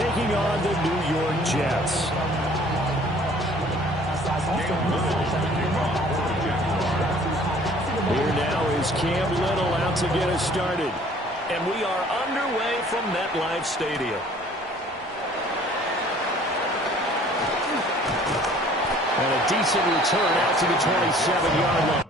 taking on the New York Jets. Here now is Cam Little out to get us started. And we are underway from MetLife Stadium. And a decent return out to the 27-yard line.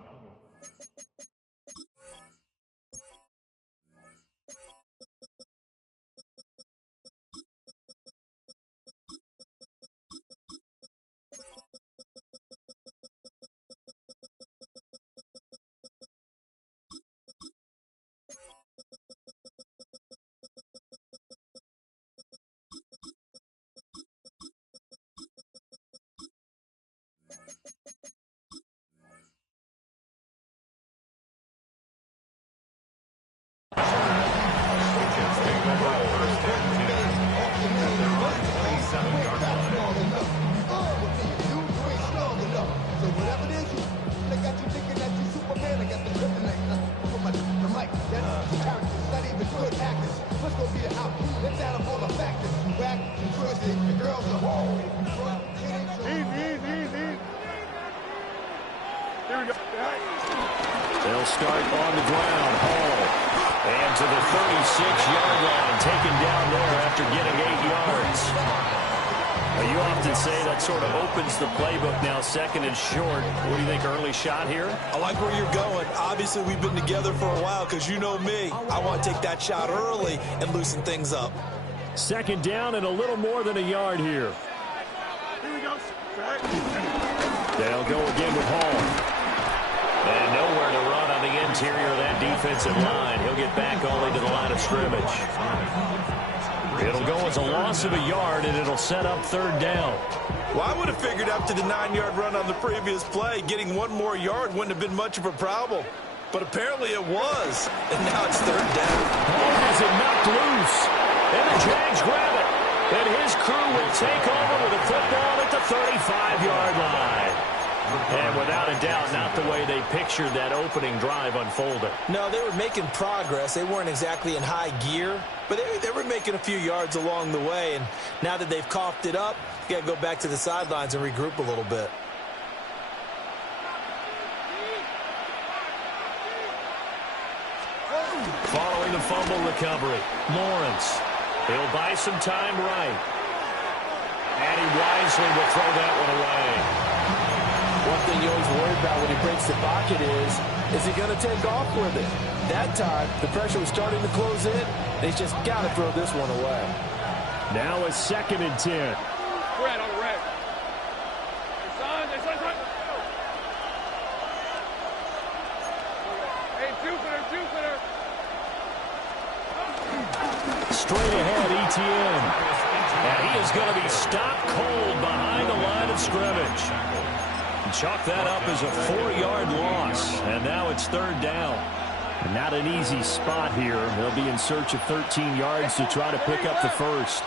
They'll start on the ground. Hall. And to the 36-yard line. Taken down there after getting 8 yards. You often say that sort of opens the playbook now, second and short. What do you think, early shot here? I like where you're going. Obviously, we've been together for a while because you know me. I want to take that shot early and loosen things up. Second down and a little more than a yard here. Here we go. They'll go again with Hall. And nowhere to run on the interior of that defensive line. He'll get back only to the line of scrimmage. It'll go as a loss of a yard, and it'll set up third down. Well, I would have figured after the 9-yard run on the previous play, getting one more yard wouldn't have been much of a problem. But apparently it was, and now it's third down. Hall has it knocked loose, and the Jags grab it. And his crew will take over with the football at the 35-yard line. And without a doubt, not the way they pictured that opening drive unfolded. No, they were making progress. They weren't exactly in high gear, but they were making a few yards along the way. And now that they've coughed it up, you got to go back to the sidelines and regroup a little bit. Following the fumble recovery, Lawrence. He'll buy some time right. And he wisely will throw that one away. One thing you always worry about when he breaks the pocket is he going to take off with it? That time, the pressure was starting to close in. He's just got to throw this one away. Now a 2nd and 10. Red on the red. Son. Hey, Jupiter. Straight ahead, ETN. And he is going to be stopped cold behind the line of scrimmage. Chalk that up as a 4-yard loss, and now it's third down. Not an easy spot here. They'll be in search of 13 yards to try to pick up the first.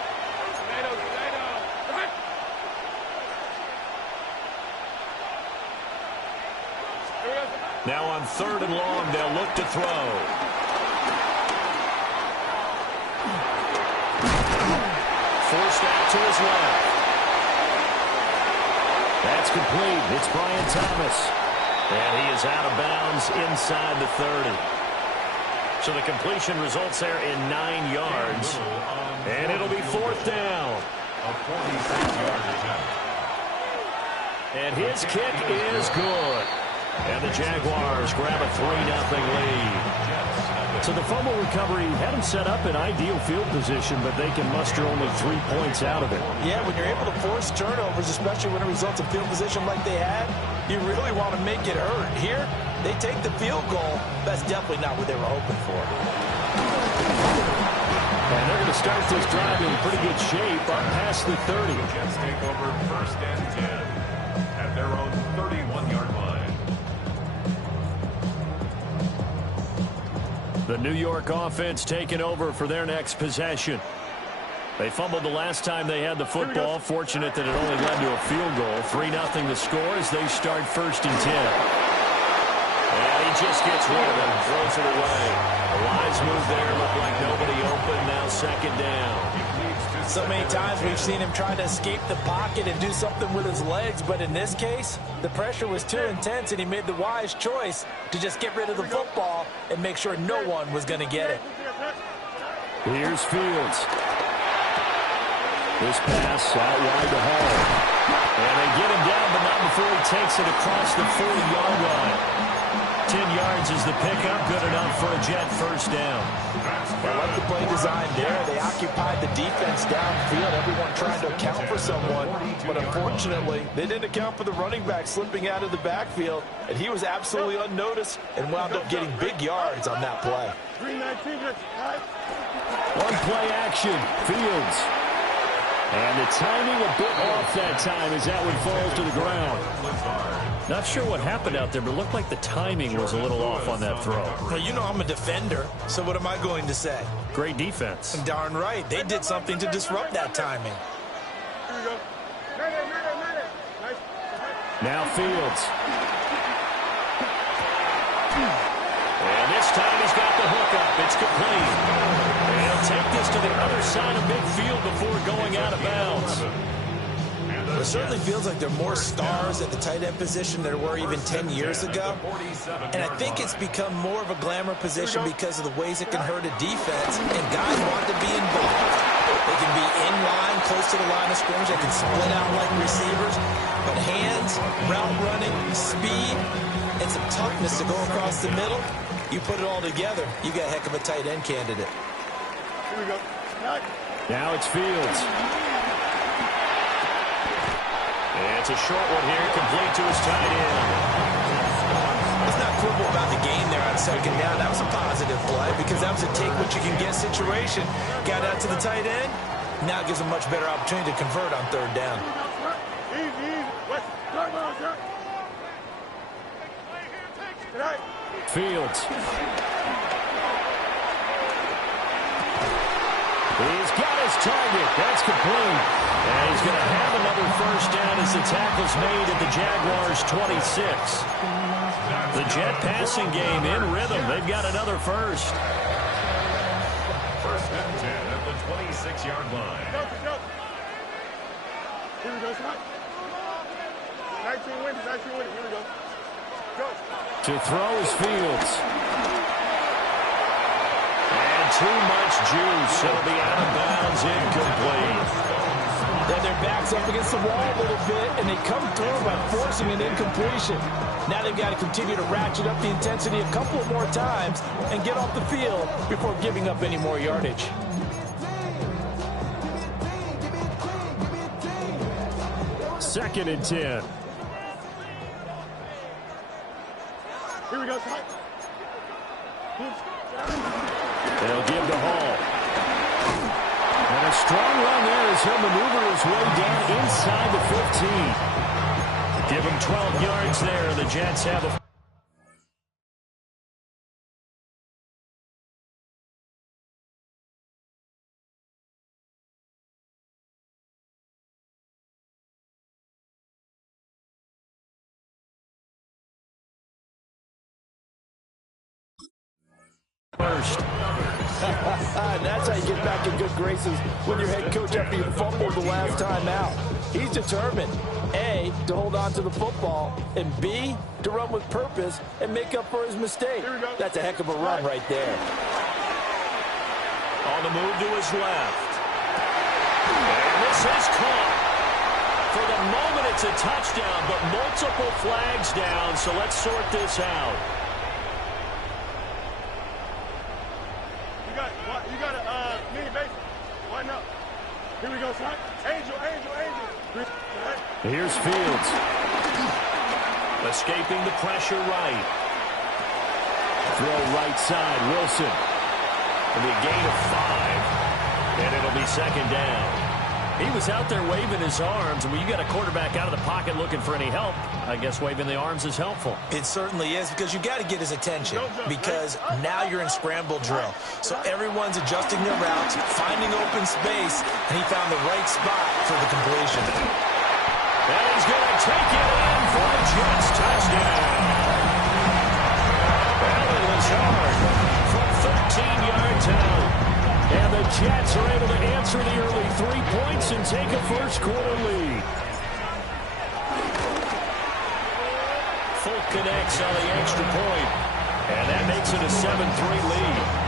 Now on 3rd and long, they'll look to throw. Forced out to his left. That's complete. It's Brian Thomas. And he is out of bounds inside the 30. So the completion results there in 9 yards. And it'll be 4th down. And his kick is good. And the Jaguars grab a 3-0 lead. So the fumble recovery had them set up in ideal field position, but they can muster only 3 points out of it. Yeah, when you're able to force turnovers, especially when it results in field position like they had, you really want to make it hurt. Here, they take the field goal. That's definitely not what they were hoping for. And they're going to start this drive in pretty good shape up past the 30. Jets take over 1st and 10 at their own 31-yard line. The New York offense taking over for their next possession. They fumbled the last time they had the football. Fortunate that it only led to a field goal. 3-0 the score as they start 1st and 10. And he just gets rid of it and throws it away. The lines move there. Look like nobody open. Now second down. So many times we've seen him try to escape the pocket and do something with his legs, but in this case, the pressure was too intense, and he made the wise choice to just get rid of the football and make sure no one was going to get it. Here's Fields. This pass out wide to Hall. And they get him down, but not before he takes it across the 40-yard line. 10 yards is the pickup. Good enough for a Jet first down. I like the play design there. They occupied the defense downfield. Everyone trying to account for someone. But unfortunately, they didn't account for the running back slipping out of the backfield. And he was absolutely unnoticed and wound up getting big yards on that play. One play action. Fields. And the timing a bit off that time as that one falls to the ground. Not sure what happened out there, but it looked like the timing was a little off on that throw. Well, you know I'm a defender, so what am I going to say? Great defense. Darn right. They did something to disrupt that timing. Now Fields. And this time he's got the hook up. It's complete. And he'll take this to the other side of midfield before going out of bounds. It certainly feels like there are more stars at the tight end position than there were even 10 years ago. And I think it's become more of a glamour position because of the ways it can hurt a defense. And guys want to be involved. They can be in line, close to the line of scrimmage. They can split out like receivers. But hands, route running, speed, and some toughness to go across the middle. You put it all together, you got a heck of a tight end candidate. Here we go. Now it's Fields. And it's a short one here, complete to his tight end. Let's not quibble about the game there on second down. That was a positive play because that was a take-what-you-can-get situation. Got out to the tight end. Now it gives him a much better opportunity to convert on third down. Easy. West. Fields. He's got his target. That's complete. And he's going to have another first down as the tackle's made at the Jaguars' 26. The Jet passing game in rhythm. They've got another first. First and 10 at the 26-yard line. Here we go, son. 19 wins. Here we go. Go. To throw is Fields. And too much juice. It'll be out of bounds, incomplete. Then their back's up against the wall a little bit, and they come through by forcing an incompletion. Now they've got to continue to ratchet up the intensity a couple of more times and get off the field before giving up any more yardage. Second and 10. Here we go, son. They'll give to Hall. And a strong run there as he'll maneuver his way down inside the 15. Give him 12 yards there. The Jets have a... first. That's how you get back in good graces with your head coach after you fumbled the last time out. He's determined, A, to hold on to the football, and B, to run with purpose and make up for his mistake. That's a heck of a run right there. On the move to his left. And this is caught. For the moment, it's a touchdown, but multiple flags down, so let's sort this out. You got a mini base. Why not? Here we go, son. Angel. Here's Fields. Escaping the pressure right. Throw right side, Wilson. It'll be a gain of 5, and it'll be second down. He was out there waving his arms, and when you got a quarterback out of the pocket looking for any help, I guess waving the arms is helpful. It certainly is, because you got to get his attention, because now you're in scramble drill. So everyone's adjusting their routes, finding open space, and he found the right spot for the completion. And he's going to take it in for a Jets touchdown. charge from 13 yards out. And the Jets are able to answer the early 3 points and take a first-quarter lead. Folk connects on the extra point, and that makes it a 7-3 lead.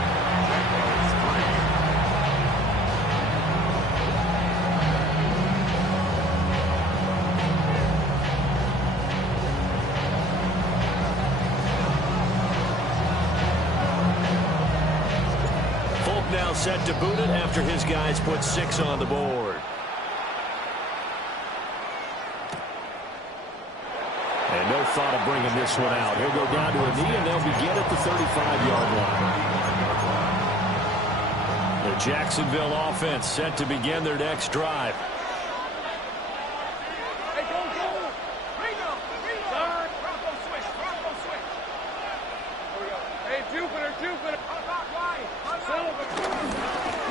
Now set to boot it after his guys put 6 on the board. And no thought of bringing this one out. He'll go down to a knee, and they'll begin at the 35-yard line. The Jacksonville offense set to begin their next drive.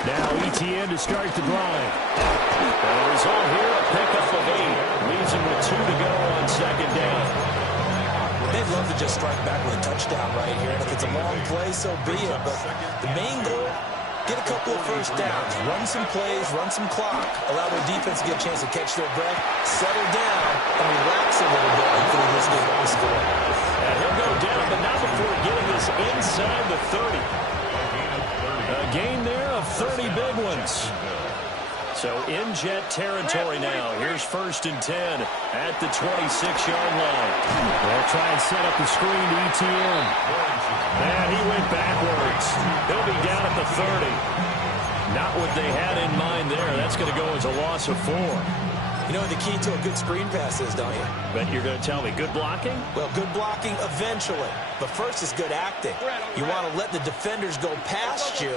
Now ETN to start the drive. The result here, a pickup of 8. Leaves him with 2 to go on second down. They'd love to just strike back with a touchdown right here. And if it's a long play, so be it. But the main goal, get a couple of first downs. Run some plays, run some clock. Allow their defense to get a chance to catch their breath, settle down, and relax a little bit through this game up the score. And he'll go down, but not before getting this inside the 30. A gain there of 30 big ones. So in Jet territory now. Here's 1st and 10 at the 26-yard line. They'll try and set up the screen to ETN. And he went backwards. He'll be down at the 30. Not what they had in mind there. That's going to go as a loss of 4. You know what the key to a good screen pass is, don't you? But you're going to tell me good blocking? Well, good blocking eventually. But first is good acting. You want to let the defenders go past you,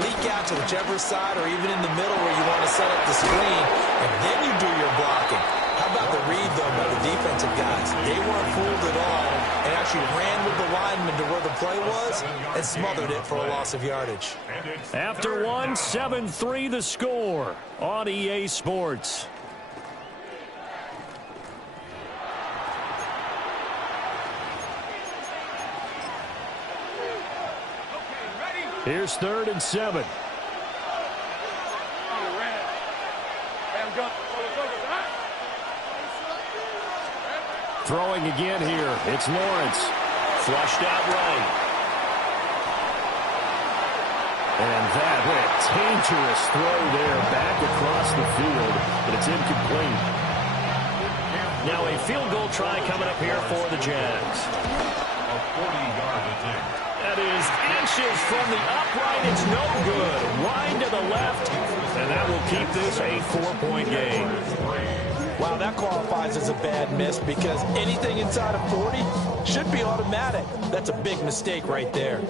leak out to whichever side or even in the middle where you want to set up the screen, and then you do your blocking. How about the read, though, by the defensive guys? They weren't fooled at all and actually ran with the lineman to where the play was and smothered it for a loss of yardage. After 1, 7-3 the score on EA Sports. Here's 3rd and 7. Throwing again here. It's Lawrence. Flushed out right. And that a dangerous throw there back across the field, but it's incomplete. Now a field goal try coming up here for the Jags. A 40-yard attempt. That is inches from the upright. It's no good. Wide to the left, and that will keep this a 4-point game. Wow, that qualifies as a bad miss because anything inside of 40 should be automatic. That's a big mistake right there.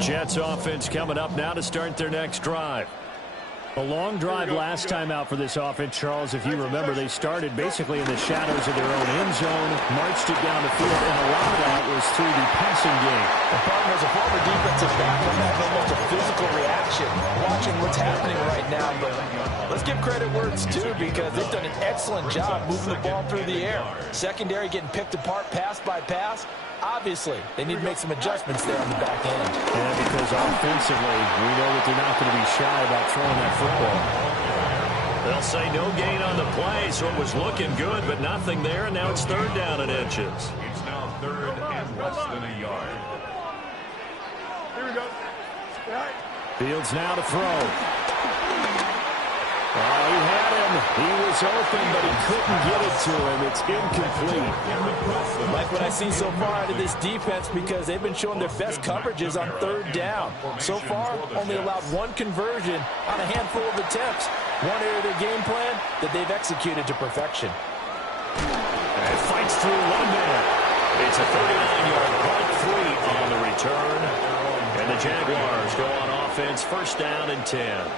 Jets offense coming up now to start their next drive. A long drive last time out for this offense, Charles. If you remember, they started basically in the shadows of their own end zone, marched it down the field, and a lot of that was through the passing game. The partner, as a former defensive back, I'm having almost a physical reaction watching what's happening right now. But let's give credit where it's due because they've done an excellent job moving the ball through the air. Secondary getting picked apart pass by pass. Obviously, they need to make some adjustments there on the back end. Yeah, because offensively, we know that they're not going to be shy about throwing that football. They'll say no gain on the play, so it was looking good, but nothing there, and now it's 3rd down and inches. It's now 3rd and less than a yard. Here we go. Fields now to throw. He had him. He was open, but he couldn't get it to him. It's incomplete. Like what I see so far out of this defense because they've been showing their best coverages on 3rd down. So far, only allowed 1 conversion on a handful of attempts. One area of their game plan that they've executed to perfection. And fights through one man. It's a 39-yard punt, 3 on the return. And the Jaguars go on offense, 1st down and 10.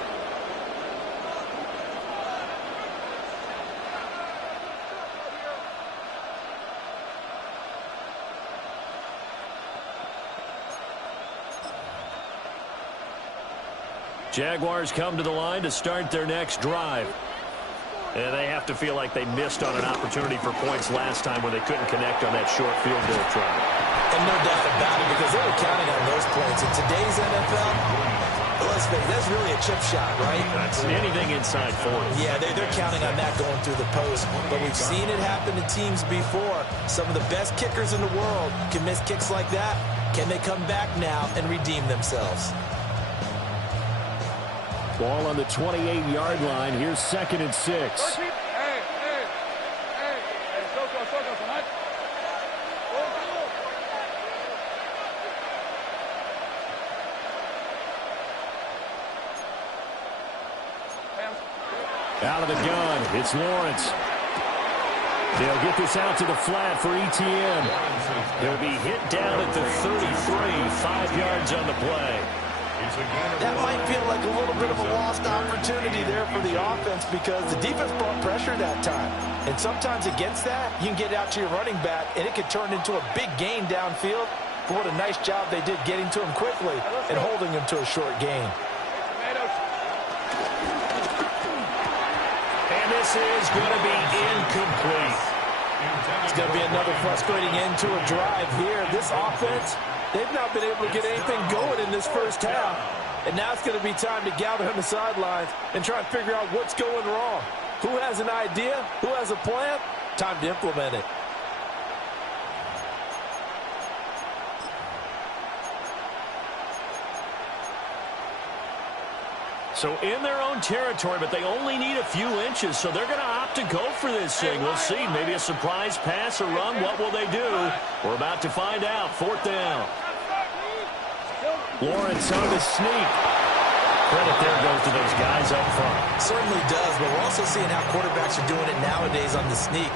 Jaguars come to the line to start their next drive. And they have to feel like they missed on an opportunity for points last time when they couldn't connect on that short field goal try. And no doubt about it, because they were counting on those points. In today's NFL, let's face it, that's really a chip shot, right? That's anything inside 40. Yeah, they're counting on that going through the post. But we've seen it happen to teams before. Some of the best kickers in the world can miss kicks like that. Can they come back now and redeem themselves? Ball on the 28-yard line. Here's 2nd and 6. Out of the gun, it's Lawrence. They'll get this out to the flat for Etienne. He'll be hit down at the 33, 5 yards on the play. That might feel like a little bit of a lost opportunity there for the offense because the defense brought pressure that time. And sometimes against that, you can get out to your running back, and it can turn into a big gain downfield. But what a nice job they did getting to him quickly and holding him to a short gain. And this is going to be incomplete. It's going to be another frustrating end to a drive here. This offense, they've not been able to get anything going in this first half. And now it's going to be time to gather on the sidelines and try and figure out what's going wrong. Who has an idea? Who has a plan? Time to implement it. So in their own territory, but they only need a few inches, so they're going to opt to go for this thing. We'll see. Maybe a surprise pass or run. What will they do? We're about to find out. 4th down. Lawrence on the sneak. Credit there goes to those guys up front. Certainly does, but we're also seeing how quarterbacks are doing it nowadays on the sneak.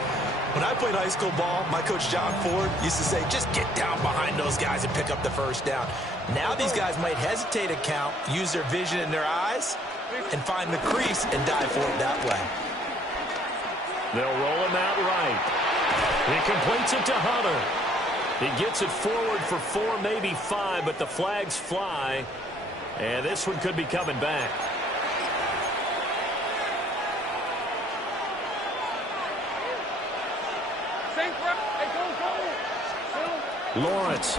When I played high school ball, my coach John Ford used to say, just get down behind those guys and pick up the first down. Now these guys might hesitate a count, use their vision in their eyes, and find the crease and dive for it that way. They'll roll him out right. He completes it to Hunter. He gets it forward for 4, maybe 5, but the flags fly. And this one could be coming back. Lawrence.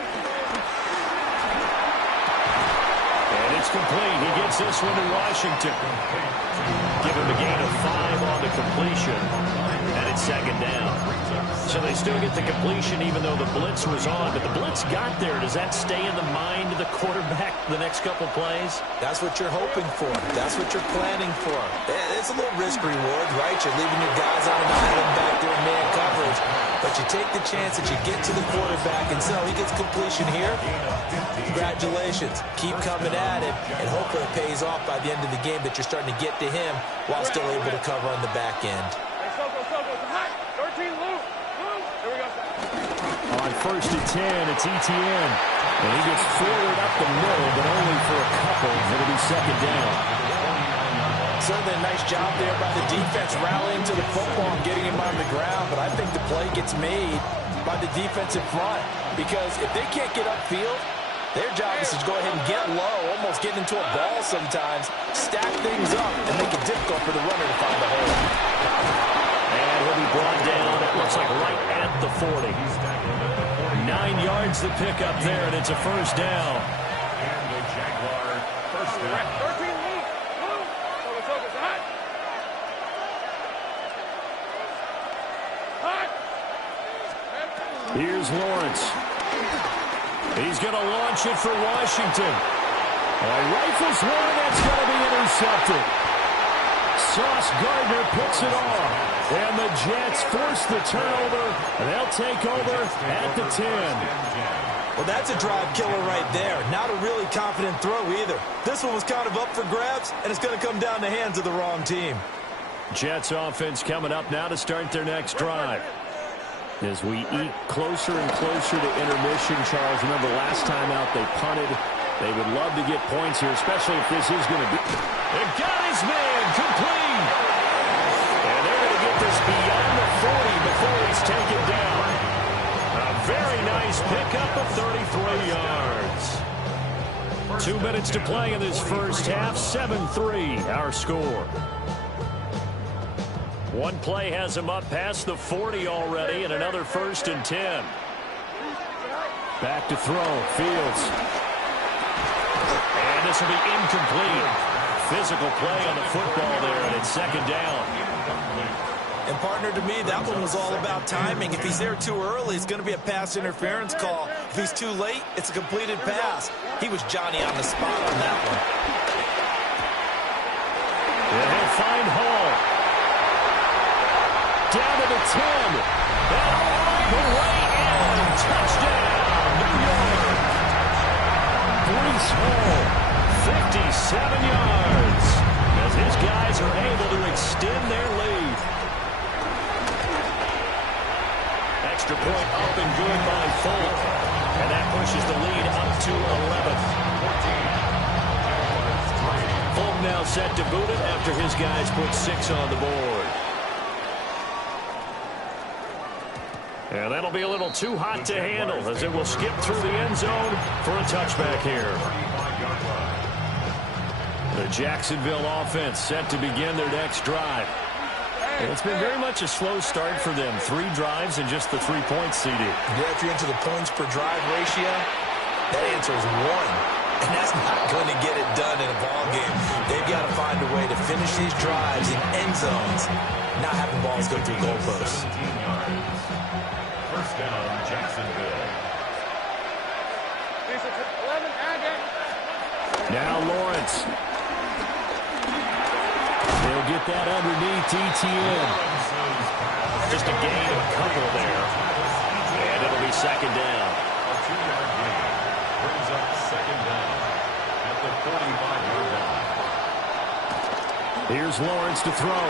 And it's complete. He gets this one to Washington. Give him a gain of 5 on the completion. And it's 2nd down. So they still get the completion even though the blitz was on. But the blitz got there. Does that stay in the mind of the quarterback the next couple plays? That's what you're hoping for. That's what you're planning for. It's a little risk reward, right? You're leaving your guys on an island back there in man coverage. But you take the chance that you get to the quarterback and so he gets completion here. Congratulations. Keep coming at it, and hopefully it pays off by the end of the game that you're starting to get to him while still able to cover on the back end. On 1st and 10, it's Etienne. And he gets forward up the middle, but only for a couple. It'll be 2nd down. Certainly a nice job there by the defense rallying to the football and getting him on the ground. But I think the play gets made by the defensive front because if they can't get upfield, their job is to go ahead and get low, almost get into a ball sometimes, stack things up, and make it difficult for the runner to find the hole. And he'll be brought down, it looks like right at the 40. 9 yards to pick up there, and it's a 1st down. And the Jaguar first down. Here's Lawrence. He's going to launch it for Washington. Rifles one, that's going to be intercepted. Sauce Gardner picks it off. And the Jets force the turnover. And they'll take over at the 10. Well, that's a drive killer right there. Not a really confident throw either. This one was kind of up for grabs, and it's going to come down the hands of the wrong team. Jets offense coming up now to start their next drive. As we eat closer and closer to intermission, Charles, remember last time out they punted. They would love to get points here, especially if this is going to be. They got his man complete. And they're going to get this beyond the 40 before he's taken down. A very nice pickup of 33 yards. 2 minutes to play in this first half. 7-3 our score. One play has him up past the 40 already, and another 1st and 10. Back to throw. Fields. And this will be incomplete. Physical play on the football there, and it's 2nd down. And partner, to me, that one was all about timing. If he's there too early, it's going to be a pass interference call. If he's too late, it's a completed pass. He was Johnny on the spot on that one. And he'll find Hall. Down to the 10. And all the way in. Touchdown, New York. Breece Hall, 57 yards. As his guys are able to extend their lead. Extra point up and good by Folk. And that pushes the lead up to 11. Folk now set to boot it after his guys put 6 on the board. And that'll be a little too hot to handle as it will skip through the end zone for a touchback here. The Jacksonville offense set to begin their next drive. And it's been very much a slow start for them. 3 drives and just the 3 points, CD. Yeah, if you're into the points per drive ratio, that answer is 1. And that's not going to get it done in a ball game. They've got to find a way to finish these drives in end zones, not having balls go through goalposts. 1st down, Jacksonville. Now Lawrence. They'll get that underneath ETN. Just a gain of a couple there. And it'll be 2nd down. A 2-yard gain brings up 2nd down at the 45-yard line. Here's Lawrence to throw.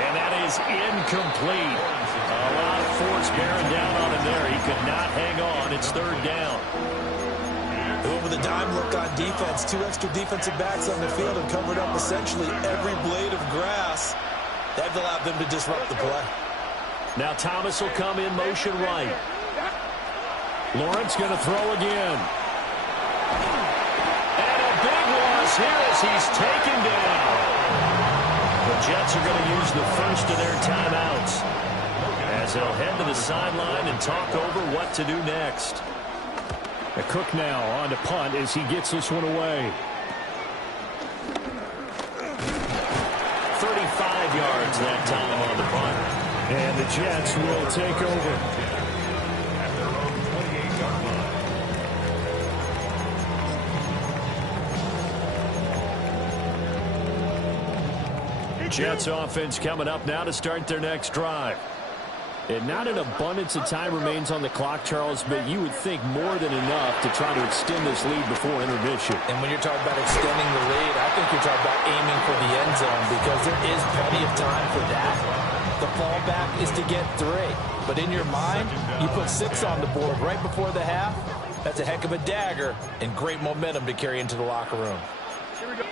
And that is incomplete. A lot of force bearing down on him there. He could not hang on. It's 3rd down. With a dime look on defense, 2 extra defensive backs on the field and covered up essentially every blade of grass. That allowed them to disrupt the play. Now Thomas will come in motion right. Lawrence going to throw again. And a big loss here as he's taken down. The Jets are going to use the first of their timeouts as they'll head to the sideline and talk over what to do next. Cook now on to punt as he gets this one away. 35 yards that time on the punt. And the Jets will take over. At their own 28-yard line. Jets offense coming up now to start their next drive. And not an abundance of time remains on the clock, Charles, but you would think more than enough to try to extend this lead before intermission. And when you're talking about extending the lead, I think you're talking about aiming for the end zone because there is plenty of time for that. The fallback is to get 3. But in your mind, you put 6 on the board right before the half. That's a heck of a dagger and great momentum to carry into the locker room. Here we go.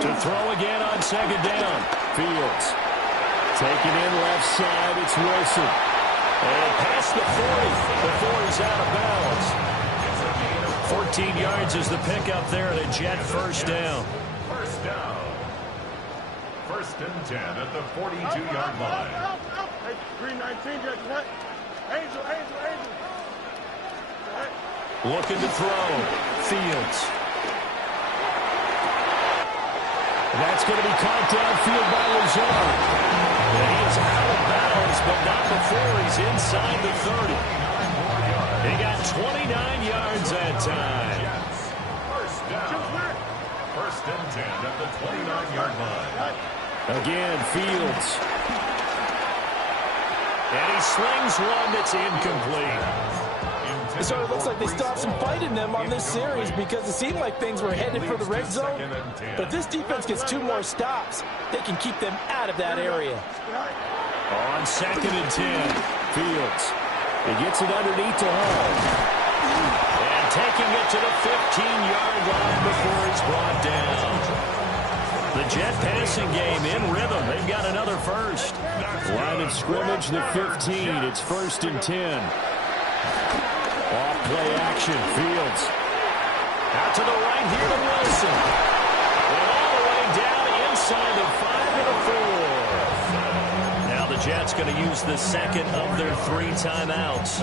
To throw again on 2nd down. Fields. Taken in left side. It's Wilson. And past the 40 before he's out of bounds. 14 yards is the pickup there at a Jet 1st down. 1st down. 1st and 10 at the 42-yard line. Hey, 319, Judge, what? Angel. Looking to throw. Fields. That's going to be caught downfield by Lazard. And he is out of bounds, but not before he's inside the 30. He got 29 yards that time. 1st down. 1st and 10 at the 29-yard line. Again, Fields. And he slings one that's incomplete. So it looks like they still have some fight in them on this series because it seemed like things were headed for the red zone. But this defense gets 2 more stops. They can keep them out of that area. On 2nd and 10, Fields. He gets it underneath to Hall. And taking it to the 15-yard line before he's brought down. The Jet passing game in rhythm. They've got another first. Line of scrimmage, the 15. It's 1st and 10. Off play action, Fields. Out to the right here to Wilson. And all the way down inside the 5 to the 4. Now the Jets going to use the second of their 3 timeouts,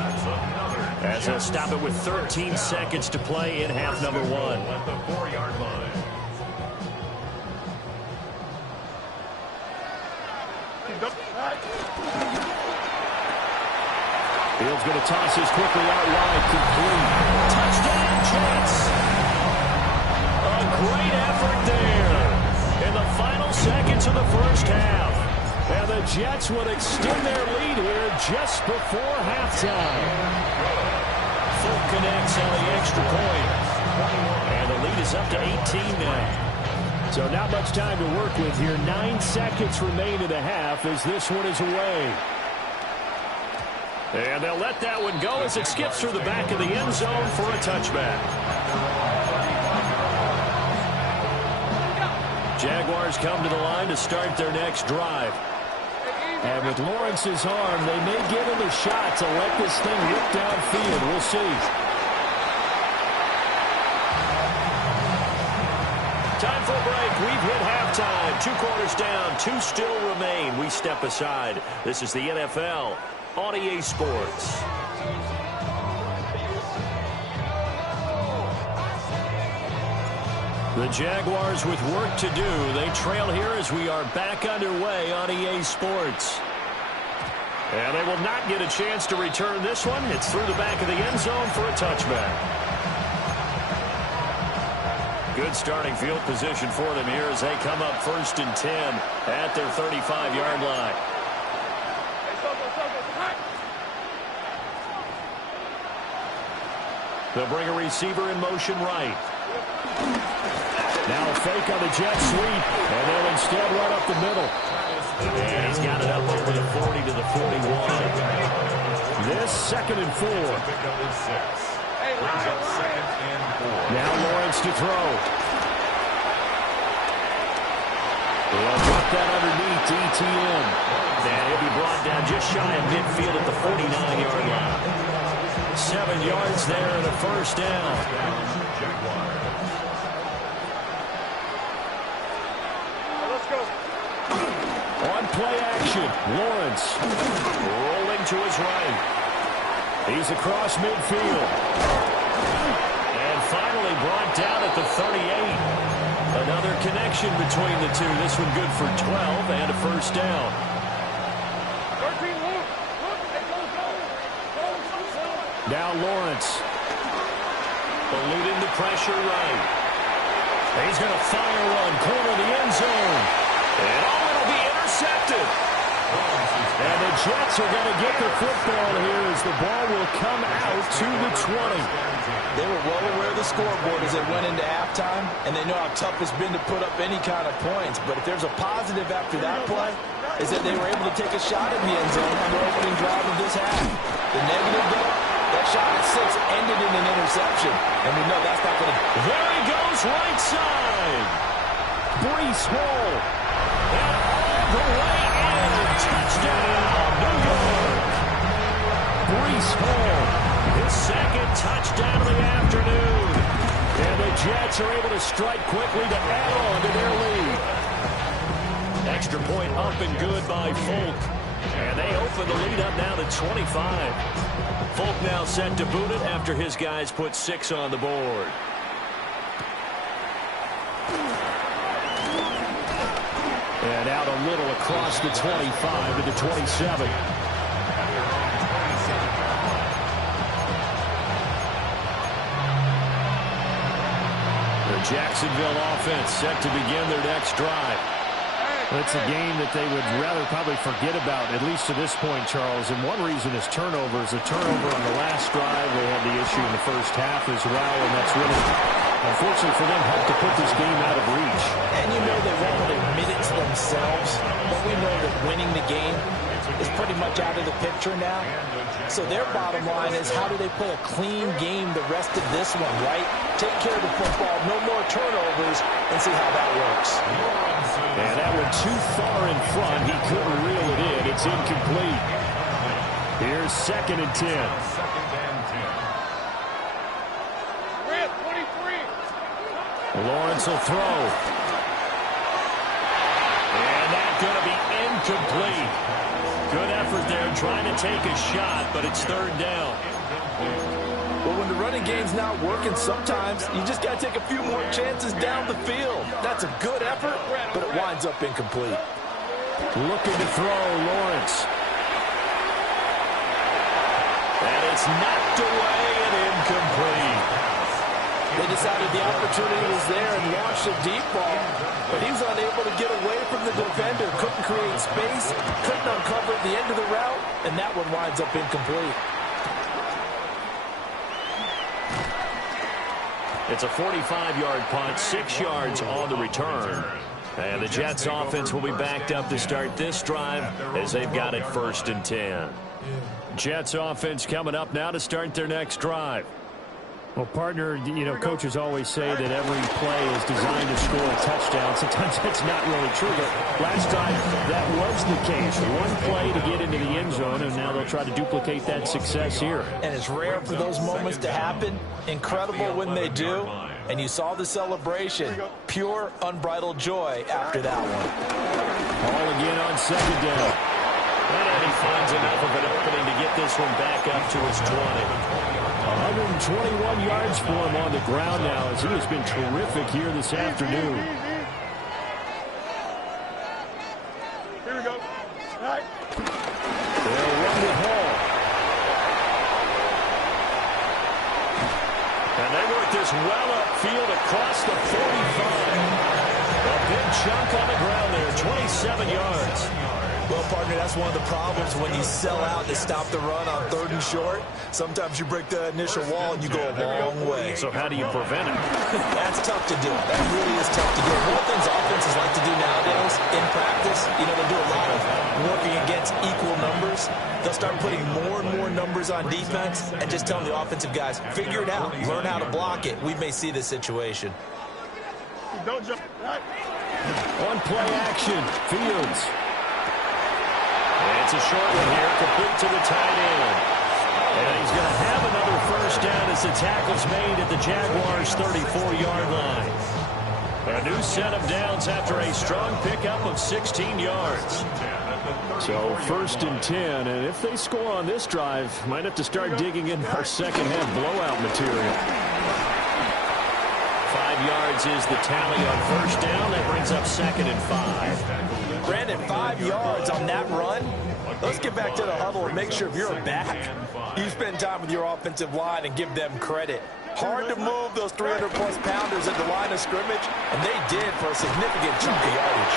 as they'll stop it with 13 seconds to play in half number 1. At the 4-yard line. Fields going to toss this quickly out wide, complete. Touchdown, Jets! A great effort there in the final seconds of the first half. And the Jets would extend their lead here just before halftime. Folk connects on the extra point. And the lead is up to 18 now. So not much time to work with here. 9 seconds remain in the half as this one is away. And they'll let that one go as it skips through the back of the end zone for a touchback. Jaguars come to the line to start their next drive. And with Lawrence's arm, they may give him a shot to let this thing rip downfield. We'll see. Time for a break. We've hit halftime. 2 quarters down. 2 still remain. We step aside. This is the NFL on EA Sports. The Jaguars with work to do. They trail here as we are back underway on EA Sports. And they will not get a chance to return this one. It's through the back of the end zone for a touchback. Good starting field position for them here as they come up 1st and 10 at their 35-yard line. They'll bring a receiver in motion right. Now a fake on the jet sweep, and they'll instead run up the middle. And he's got it up over the 40 to the 41. This 2nd and 4. Now Lawrence to throw. They'll drop that underneath to ETN. And he'll be brought down just shy of midfield at the 49-yard line. 7 yards there and a first down. Let's go. On play action, Lawrence rolling to his right. He's across midfield. And finally brought down at the 38. Another connection between the two. This one good for 12 and a first down. Now Lawrence. The lead into pressure right. He's going to fire one. Corner of the end zone. And it'll be intercepted. And the Jets are going to get the football here as the ball will come out to the 20. They were well aware of the scoreboard as they went into halftime, and they know how tough it's been to put up any kind of points. But if there's a positive after that play, is that they were able to take a shot in the end zone on the opening drive of this half. The negative, though, that shot at 6 ended in an interception, and we know that's not going to... There he goes, right side. Breece Hall. And all the way in. Touchdown, New York. Breece Hall. His 2nd touchdown of the afternoon. And the Jets are able to strike quickly to add on to their lead. Extra point up and good by Folk. And they open the lead up now to 25. Folk now set to boot it after his guys put 6 on the board. And out a little across the 25 to the 27. The Jacksonville offense set to begin their next drive. It's a game that they would rather probably forget about, at least to this point, Charles. And one reason is turnovers. A turnover on the last drive. They had the issue in the first half as well, and that's really, unfortunately for them, helped to put this game out of reach. And you know they won't admit it to themselves, but we know that winning the game is pretty much out of the picture now. So their bottom line is, how do they play a clean game the rest of this one, right? Take care of the football, no more turnovers, and see how that works. And that one too far in front. He couldn't reel it in. It's incomplete. Here's 2nd and 10. Red 23. Lawrence will throw. And that's going to be incomplete. Good effort there trying to take a shot, but it's third down. Well, when the running game's not working, sometimes you just got to take a few more chances down the field. That's a good effort, but it winds up incomplete. Looking to throw, Lawrence. And it's knocked away and incomplete. They decided the opportunity was there and launched a deep ball, but he was unable to get away from the defender, couldn't create space, couldn't uncover the end of the route, and that one winds up incomplete. It's a 45-yard punt, 6 yards on the return. And the Jets offense will be backed up to start this drive as they've got it 1st and 10. Jets offense coming up now to start their next drive. Well, partner, you know, coaches always say that every play is designed to score a touchdown. Sometimes that's not really true, but last time that was the case. One play to get into the end zone, and now they'll try to duplicate that success here. And it's rare for those moments to happen. Incredible when they do. And you saw the celebration. Pure, unbridled joy after that one. Ball again on 2nd down. And he finds enough of an opening to get this one back up to his 20. 121 yards for him on the ground now as he has been terrific here this afternoon. Here we go. All right. They'll run with Hall. And they work this well upfield across the 45. A big chunk on the ground there, 27 yards. Well, partner, that's one of the problems when you sell out to stop the run on 3rd and short. Sometimes you break the initial wall and you go a long way. So how do you prevent it? That's tough to do. That really is tough to do. One of the things offenses like to do nowadays in practice, you know, they do a lot of working against equal numbers. They'll start putting more and more numbers on defense and just telling the offensive guys, figure it out, learn how to block it. We may see this situation. Don't jump. All right. On play action, Fields. It's a short one here, complete to the tight end. And he's going to have another 1st down as the tackle's made at the Jaguars' 34-yard line. A new set of downs after a strong pickup of 16 yards. So 1st and 10, and if they score on this drive, might have to start digging in our second-half blowout material. 5 yards is the tally on 1st down. That brings up 2nd and 5. Brandon, 5 yards on that run. Let's get back to the huddle and make sure if you're a back, you spend time with your offensive line and give them credit. Hard to move those 300-plus pounders at the line of scrimmage, and they did for a significant chunk of yardage.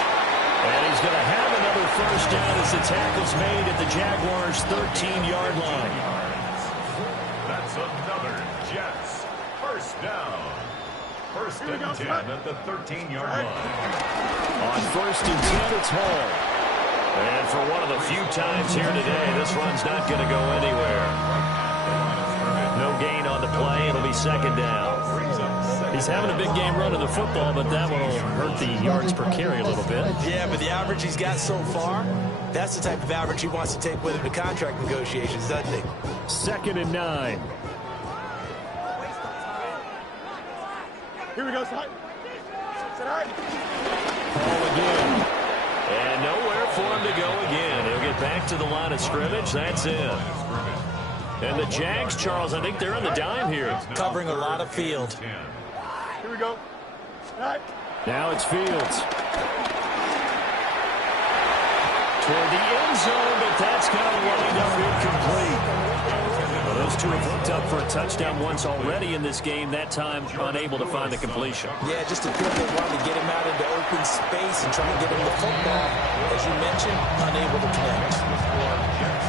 And he's going to have another 1st down as the tackle's made at the Jaguars' 13-yard line. That's another Jets 1st down. 1st and 10 at the 13-yard line. On 1st and 10, it's Hall. And for one of the few times here today, this run's not going to go anywhere. No gain on the play. It'll be 2nd down. He's having a big game running the football, but that will hurt the yards per carry a little bit. Yeah, but the average he's got so far, that's the type of average he wants to take with him to contract negotiations, doesn't he? 2nd and 9. Here we go, son. Sit all right. Ball again. And nowhere for him to go again. He'll get back to the line of scrimmage. That's it. And the Jags, Charles, I think they're on the dime here. Covering a lot of field. Here we go. All right. Now it's Fields. Toward the end zone, but that's going to wind up incomplete. Well, those two have hooked up for a touchdown once already in this game. That time, unable to find the completion. Yeah, just appeared they wanted to get him out into open space and try to get him the football. As you mentioned, unable to connect.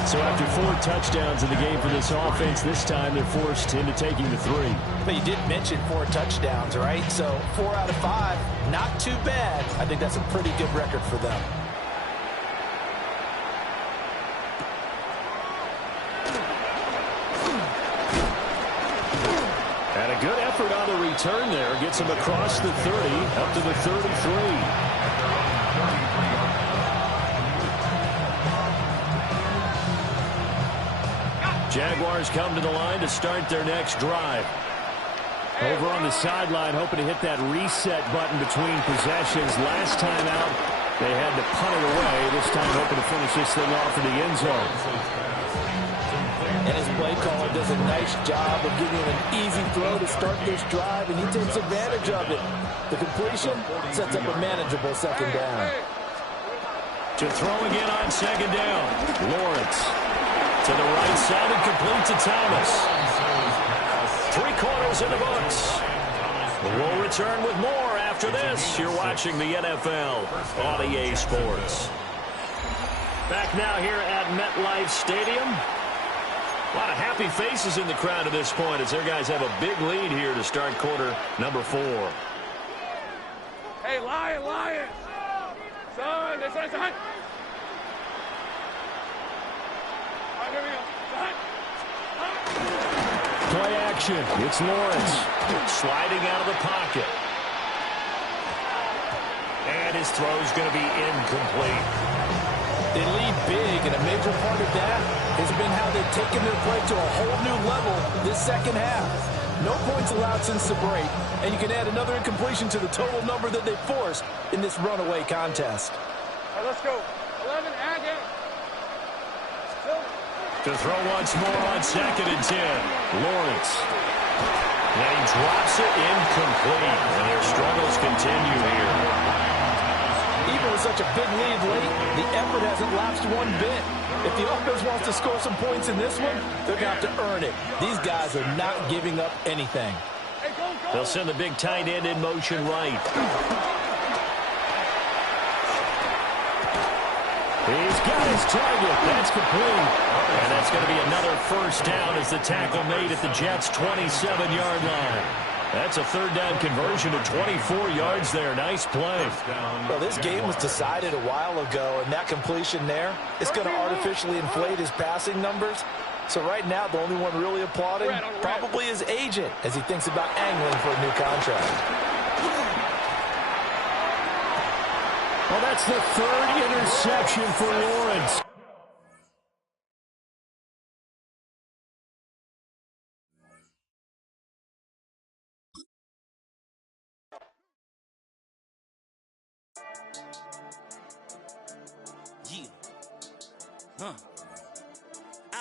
So after 4 touchdowns in the game for this offense, this time they're forced into taking the 3. But you did mention 4 touchdowns, right? So 4 out of 5, not too bad. I think that's a pretty good record for them. And a good effort on the return there. Gets him across the 30, up to the 33. Jaguars come to the line to start their next drive. Over on the sideline, hoping to hit that reset button between possessions. Last time out, they had to punt it away. This time, hoping to finish this thing off in the end zone. And his play caller does a nice job of giving him an easy throw to start this drive, and he takes advantage of it. The completion sets up a manageable second down. To throw again on second down. Lawrence to the right side and complete to Thomas. 3 quarters in the books. We'll return with more after this. You're watching the NFL on EA Sports. Back now here at MetLife Stadium. A lot of happy faces in the crowd at this point as their guys have a big lead here to start quarter number 4. Hey, Lion! Son, this one's hot. All right, here we go. Hot. Play action. It's Lawrence. Sliding out of the pocket. And his throw's going to be incomplete. They lead big, and a major part of that has been how they've taken their play to a whole new level this second half. No points allowed since the break, and you can add another incompletion to the total number that they forced in this runaway contest. All right, let's go. 11, and yeah. To throw once more on second and 10. Lawrence. And he drops it incomplete. And their struggles continue here. Even with such a big lead late, the effort hasn't lapsed one bit. If the offense wants to score some points in this one, they're going to have to earn it. These guys are not giving up anything. Hey, go. They'll send the big tight end in motion right. He's got his target. That's complete. And that's going to be another first down as the tackle made at the Jets' 27-yard line. That's a third down conversion to 24 yards there. Nice play. Well, this game was decided a while ago, and that completion there is going to artificially inflate his passing numbers. So right now, the only one really applauding probably his agent as he thinks about angling for a new contract. Well, that's the third interception for Lawrence.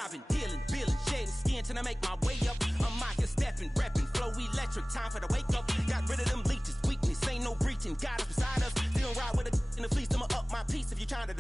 I've been dealing, shedding skin till I make my way up. I'm out here stepping, repping, flow electric, time for the wake up. Got rid of them leeches, weakness, ain't no breaching. Got us beside us, still ride with a in the fleece. I'ma up my piece if you trying to